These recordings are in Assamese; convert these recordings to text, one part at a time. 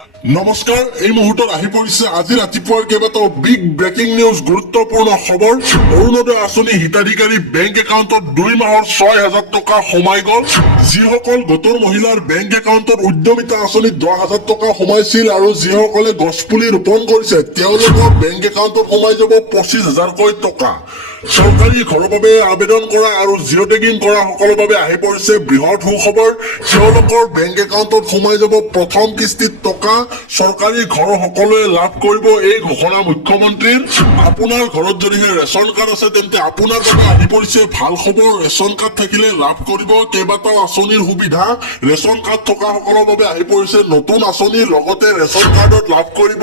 নমস্কাৰ, এই মুহূৰ্তত আহি পৰিছে আজি ৰাতিপুৱাৰ কেইবাটাও বিগ ব্ৰেকিং নিউজ গুৰুত্বপূৰ্ণ খবৰ। অৰুণোদয় আঁচনি হিতাধিকাৰী বেংক একাউণ্টত 2 মাহৰ 6,000 টকা সোমাই গল। যিসকল গোটৰ মহিলাৰ বেংক একাউণ্টত উদ্যমিতা আঁচনিত 10,000 টকা সোমাইছিল আৰু যিসকলে গছপুলি ৰোপণ কৰিছে তেওঁলোকৰ বেংক একাউণ্টত সোমাই যাব 25,000কৈ টকা। চৰকাৰী ঘৰৰ বাবে আবেদন কৰা আৰু জিৰ' টেগিং কৰা সকলৰ বাবে আহি পৰিছে বৃহৎ সুখবৰ। তেওঁলোকৰ বেংক একাউণ্টত সোমাই যাব প্ৰথম কিস্তিত টকা। চৰকাৰী ঘৰ সকলোৱে লাভ কৰিব এই ঘোষণা মুখ্যমন্ত্ৰীৰ। আপোনাৰ ঘৰত যদিহে ৰেচন কাৰ্ড আছে তেন্তে আপোনাৰ বাবে আহি পৰিছে ভাল খবৰ। ৰেচন কাৰ্ড থাকিলে লাভ কৰিব কেইবাটাও আঁচনিৰ সুবিধা। ৰেচন কাৰ্ড থকা সকলৰ বাবে আহি পৰিছে নতুন আঁচনি, লগতে ৰেচন কাৰ্ডত লাভ কৰিব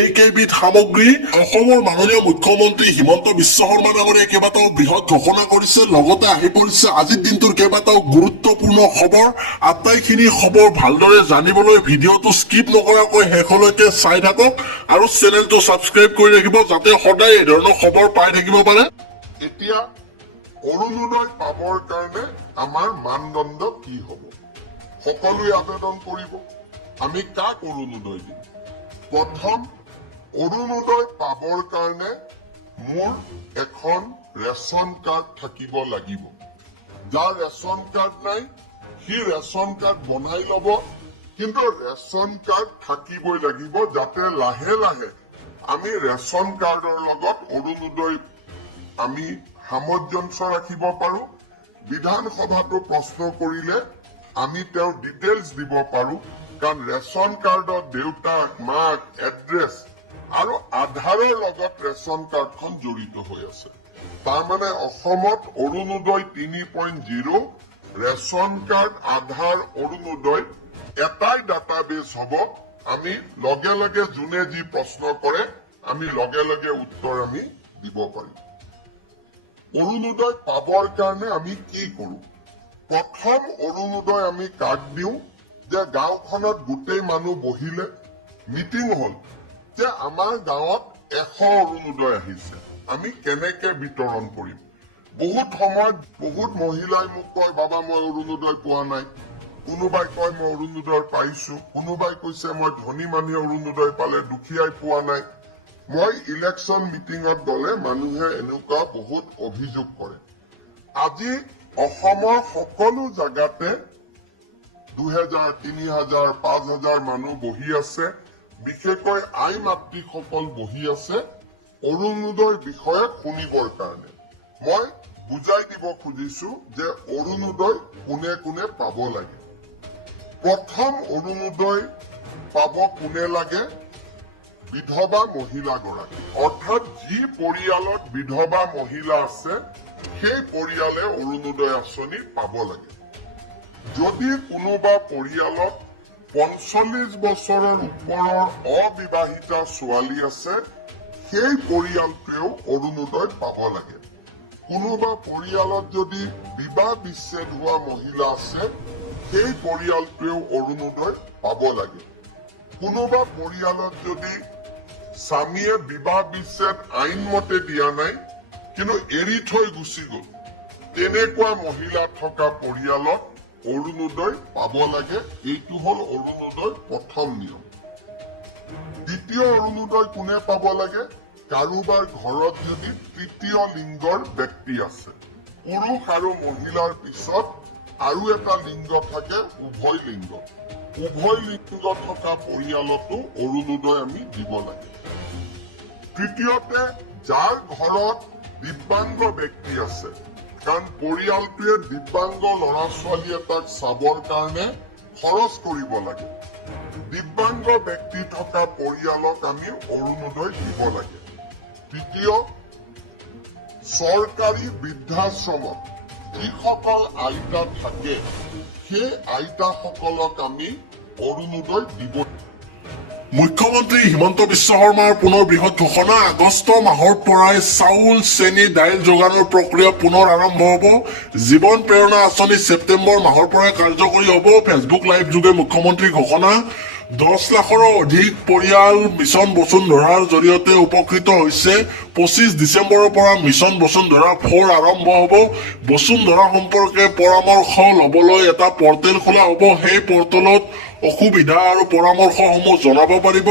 এইকেইবিধ সামগ্ৰী। অসমৰ মাননীয় মুখ্যমন্ত্ৰী হিমন্ত বিশ্ব শৰ্মা ডাঙৰীয়াই কেইবাটাও বৃহৎ ঘোষণা কৰিছে, লগতে আহি পৰিছে আজিৰ দিনটোৰ কেইবাটাও গুৰুত্বপূৰ্ণ খবৰ। আটাইখিনি খবৰ ভালদৰে জানিবলৈ ভিডিঅ'টো স্কিপ নকৰাকৈ শেষলৈকে চাই থাকক আৰু চেনেলটো ছাবস্ক্ৰাইব কৰি ৰাখিব যাতে সদায় এই ধৰণৰ খবৰ পাই থাকিব পাৰে। এতিয়া অৰুণোদয় পাবৰ কাৰণে আমাৰ মানদণ্ড কি হ'ব? সকলোৱে আবেদন কৰিব। আমি কাক অৰুণোদয় দিম? প্ৰথম, অৰুণোদয় পাবৰ কাৰণে মোৰ এখন ৰেচন কাৰ্ড থাকিব লাগিব। যাৰ ৰেচন কাৰ্ড নাই সি ৰেচন কাৰ্ড বনাই ল'ব, কিন্তু ৰেচন কাৰ্ড থাকিবই লাগিব যাতে লাহে লাহে আমি ৰেচন কাৰ্ডৰ লগত অৰুণোদয় আমি সামঞ্জস্য ৰাখিব পাৰো। বিধানসভাতো প্ৰশ্ন কৰিলে আমি তেওঁৰ ডিটেইলছ দিব পাৰো, কাৰণ ৰেচন কাৰ্ডত দেউতাক, মাক, এড্ৰেছ আৰু আধাৰৰ লগত ৰেচন কাৰ্ডখন জড়িত হৈ আছে। তাৰমানে অসমত অৰুণোদয় 3.0 ৰেচন কাৰ্ড, আধাৰ, অৰুণোদয় এটাই ডাটাবেছ হ'ব। আমি লগে লগে যোনে যি প্ৰশ্ন কৰে আমি লগে লগে উত্তৰ আমি দিব পাৰিম। অৰুণোদয় পাবৰ কাৰণে আমি কি কৰো? প্ৰথম অৰুণোদয় আমি কাক দিওঁ যে গাঁওখনত গোটেই মানুহ বহিলে, মিটিং হল যে আমাৰ গাঁৱত 100 অৰুণোদয় আহিছে, আমি কেনেকে বিতৰণ কৰিম। বহুত সময়ত বহুত মহিলাই মোক কয়, বাবা মই অৰুণোদয় পোৱা নাই। কোনোবাই কয় মই অৰুণোদয় পাইছো, কোনোবাই কৈছে মই ধনী মানুহে অৰুণোদয় পালে, দুখীয়াই পোৱা নাই। মই ইলেকশ্যন মিটিঙত গলে মানুহে এনেকুৱা বহুত অভিযোগ কৰে। আজি অসমৰ সকলো জাগাতে 2,000, 3,000, 5,000 মানুহ বহি আছে, বিশেষকৈ আই মাতৃসকল বহি আছে অৰুণোদয়ৰ বিষয়ে শুনিবৰ কাৰণে। মই বুজাই দিব খুজিছো যে অৰুণোদয় কোনে কোনে পাব লাগে। প্ৰথম অৰুণোদয় পাব কোনে লাগে? বিধৱা মহিলাগৰাকী, অৰ্থাৎ যি পৰিয়ালত বিধৱা মহিলা আছে সেই পৰিয়ালে অৰুণোদয় আঁচনি পাব লাগে। যদি কোনোবা পৰিয়ালত 45 বছৰৰ ওপৰৰ অবিবাহিতা ছোৱালী আছে সেই পৰিয়ালটোৱেও অৰুণোদয় পাব লাগে। কোনোবা পৰিয়ালত যদি বিবাহ বিচ্ছেদ হোৱা মহিলা আছে সেই পৰিয়ালটোৱেও অৰুণোদয় পাব লাগে। কোনোবা পৰিয়ালত যদি স্বামীয়ে বিবাহ বিচ্ছেদ আইনমতে দিয়া নাই কিন্তু এৰি থৈ গুচি গল, তেনেকুৱা মহিলা থকা পৰিয়ালত অৰুণোদয় পাব লাগে। এইটো হল অৰুণোদয় প্ৰথম নিয়ম। দ্বিতীয় অৰুণোদয় কোনে পাব লাগে? কাৰোবাৰ ঘৰত যদি তৃতীয় লিংগৰ ব্যক্তি আছে, পুৰুষ আৰু মহিলাৰ পিছত আৰু এটা লিংগ থাকে উভয় লিংগ, উভয় লিংগ থকা পৰিয়ালতো অৰুণোদয় আমি দিব লাগে। তৃতীয়তে, যাৰ ঘৰত দিব্যাংগ ব্যক্তি আছে, কাৰণ পৰিয়ালটোৱে দিব্যাংগ ল'ৰা ছোৱালী এটাক চাবৰ কাৰণে খৰচ কৰিব লাগে, দিব্যাংগ ব্যক্তি থকা পৰিয়ালক আমি অৰুণোদয় দিব লাগে। তৃতীয়, চৰকাৰী বৃদ্ধাশ্ৰমত যিসকল আইতা থাকে সেই আইতাসকলক আমি অৰুণোদয় দিব। মুখ্যমন্ত্ৰী হিমন্ত বিশ্ব শৰ্মাৰ পুনৰ বৃহৎ ঘোষণা। আগষ্ট মাহৰ পৰাই চাউল, চেনি, দাইল যোগানৰ প্ৰক্ৰিয়া পুনৰ আৰম্ভ হ'ব। জীৱন প্ৰেৰণা আঁচনি ছেপ্টেম্বৰ মাহৰ পৰাই কাৰ্যকৰী হ'ব। ফেচবুক লাইভ যোগে মুখ্যমন্ত্ৰীৰ ঘোষণা। 10 লাখৰো অধিক পৰিয়াল মিছন বসুন্ধৰাৰ জৰিয়তে উপকৃত হৈছে। 25 ডিচেম্বৰৰ পৰা মিছন বসুন্ধৰা 4 আৰম্ভ হ'ব। বসুন্ধৰা সম্পৰ্কে পৰামৰ্শ ল'বলৈ এটা পৰ্টেল খোলা হ'ব। সেই পৰ্টেলত অসুবিধা আৰু পৰামৰ্শসমূহ জনাব পাৰিব।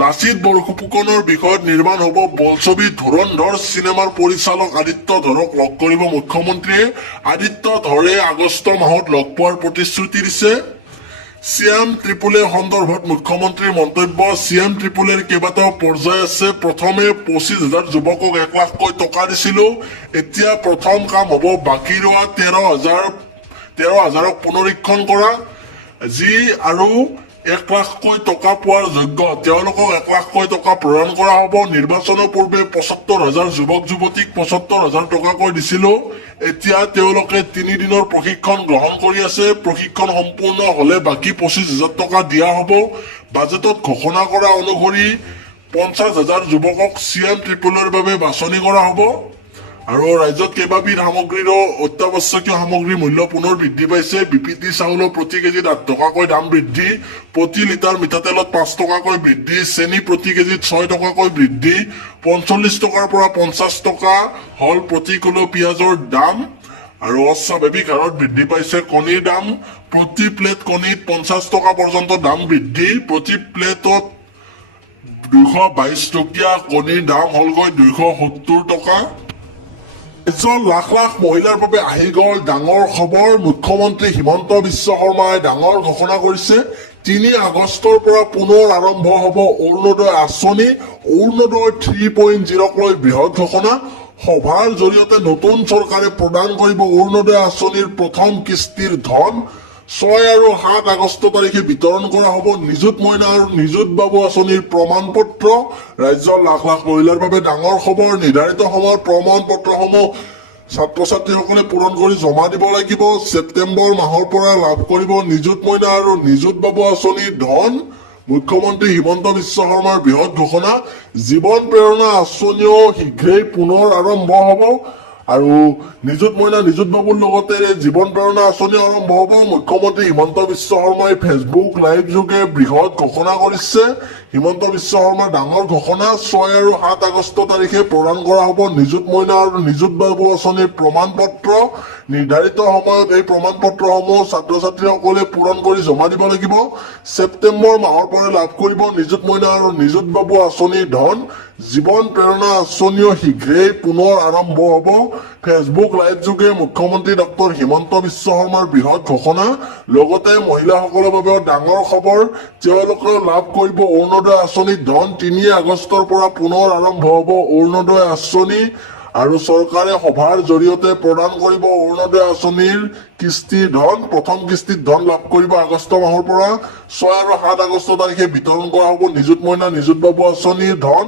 লাচিত বৰফুকনৰ বিষয়ত নিৰ্মাণ হ'ব বোলছবি ধুৰন্ধৰ চিনেমাৰ পৰিচালক আদিত্য ধৰক লগ কৰিব মুখ্যমন্ত্ৰীয়ে। আদিত্য ধৰে আগষ্ট মাহত লগ পোৱাৰ প্ৰতিশ্ৰুতি দিছে। চিএম ত্ৰিপুলে সন্দৰ্ভত মুখ্যমন্ত্ৰীৰ মন্তব্য। চিএম ত্ৰিপুলেৰ কেইবাটাও পৰ্যায় আছে। প্ৰথমে 25,000 যুৱকক 1 লাখকৈ টকা দিছিলো। এতিয়া প্ৰথম কাম হ'ব বাকী ৰোৱা 13,000ক পুনৰীক্ষণ কৰা। যি আৰু 1 লাখকৈ টকা পোৱাৰ যোগ্য তেওঁলোকক 1 লাখকৈ টকা প্ৰদান কৰা হ'ব। নিৰ্বাচনৰ পূৰ্বে 75,000 যুৱক যুৱতীক 75,000 টকাকৈ দিছিলো। এতিয়া তেওঁলোকে 3 দিনৰ প্ৰশিক্ষণ গ্ৰহণ কৰি আছে। প্ৰশিক্ষণ সম্পূৰ্ণ হলে বাকী 25,000 টকা দিয়া হ'ব। বাজেটত ঘোষণা কৰা অনুসৰি 50,000 যুৱকক চিএম ত্ৰিপুলৰ বাবে বাছনি কৰা হ'ব। আৰু ৰাজ্যত কেইবাবিধ সামগ্ৰীৰো অত্যাৱশ্যকীয় সামগ্ৰীৰ মূল্য পুনৰ বৃদ্ধি পাইছে। বিপিটি চাউলৰ প্ৰতি কেজিত 8 টকাকৈ দাম বৃদ্ধি। প্ৰতি লিটাৰ মিঠাতেলত 5 টকাকৈ বৃদ্ধি। চেনি প্ৰতি কেজিত 6 টকাকৈ বৃদ্ধি। 45 টকাৰ পৰা 50 টকা হল প্ৰতি কিলো পিঁয়াজৰ দাম। আৰু অস্বাভাৱিক হাৰত বৃদ্ধি পাইছে কণীৰ দাম। প্ৰতি প্লেট কণীত 50 টকা পৰ্যন্ত দাম বৃদ্ধি। প্ৰতি প্লেটত 222 টকীয়া কণীৰ দাম হলগৈ 270 টকা। ৰাজ্যৰ লাখ লাখ মহিলাৰ বাবে আহি গ'ল ডাঙৰ খবৰ। মুখ্যমন্ত্ৰী হিমন্ত বিশ্ব শৰ্মাই ডাঙৰ ঘোষণা কৰিছে। 3 আগষ্টৰ পৰা পুনৰ আৰম্ভ হ'ব অৰুণোদয় আঁচনি। অৰুণোদয় 3.0ক লৈ বৃহৎ ঘোষণা। সভাৰ জৰিয়তে নতুন চৰকাৰে প্ৰদান কৰিব অৰুণোদয় আঁচনিৰ প্ৰথম কিস্তিৰ ধন। 6 আৰু 7 আগষ্ট তাৰিখে বিতৰণ কৰা হ'ব নিযুত মইনা আৰু নিযুত বাবু আঁচনিৰ প্ৰমাণ পত্ৰ। ৰাজ্যৰ লাখ লাখ মহিলাৰ বাবে ডাঙৰ খবৰ। নিৰ্ধাৰিত সময়ত প্ৰমাণ পত্ৰসমূহ ছাত্ৰ ছাত্ৰীসকলে পূৰণ কৰি জমা দিব লাগিব। ছেপ্টেম্বৰ মাহৰ পৰা লাভ কৰিব নিযুত মইনা আৰু নিযুত বাবু আঁচনিৰ ধন। মুখ্যমন্ত্ৰী হিমন্ত বিশ্ব শৰ্মাৰ বৃহৎ ঘোষণা। জীৱন প্ৰেৰণা আঁচনিও শীঘ্ৰেই পুনৰ আৰম্ভ হ'ব। আৰু নিযুত মইনা নিযুত বাবুৰ লগতে জীৱন প্ৰেৰণা আঁচনি আৰম্ভ হ'ব। মুখ্যমন্ত্ৰী হিমন্ত বিশ্ব শৰ্মাই ফেচবুক লাইভ যোগে বৃহৎ ঘোষণা কৰিছে। হিমন্ত বিশ্ব শৰ্মাৰ ডাঙৰ ঘোষণা। 6 আৰু 7 আগষ্ট তাৰিখে প্ৰদান কৰা হ'ব নিযুত মইনা আৰু নিযুত বাবু আঁচনিৰ প্ৰমাণ পত্ৰ। নিৰ্ধাৰিত সময়ত এই প্ৰমাণ পত্ৰসমূহ ছাত্ৰ ছাত্ৰীসকলে পূৰণ কৰি জমা দিব লাগিব। ছেপ্টেম্বৰ মাহৰ পৰা লাভ কৰিব নিযুত মইনা আৰু নিযুত বাবু আঁচনিৰ ধন। জীৱন প্ৰেৰণা আঁচনিও শীঘ্ৰেই পুনৰ আৰম্ভ হ'ব। ফেচবুক লাইভ যোগে মুখ্যমন্ত্ৰী ডক্টৰ হিমন্ত বিশ্ব শৰ্মাৰ বৃহৎ ঘোষণা। লগতে মহিলাসকলৰ বাবেও ডাঙৰ খবৰ। তেওঁলোকে লাভ কৰিব অৰুণোদয় আঁচনিৰ ধন। 3 আগষ্টৰ পৰা পুনৰ আৰম্ভ হ'ব অৰুণোদয় আঁচনি। আৰু চৰকাৰে সভাৰ জৰিয়তে প্ৰদান কৰিব অৰুণোদয় আঁচনিৰ কিস্তিৰ ধন। প্ৰথম কিস্তিৰ ধন লাভ কৰিব আগষ্ট মাহৰ পৰা। 6 আৰু 7 আগষ্ট তাৰিখে বিতৰণ কৰা হ'ব নিযুত মইনা নিযুত বাবু আঁচনিৰ ধন।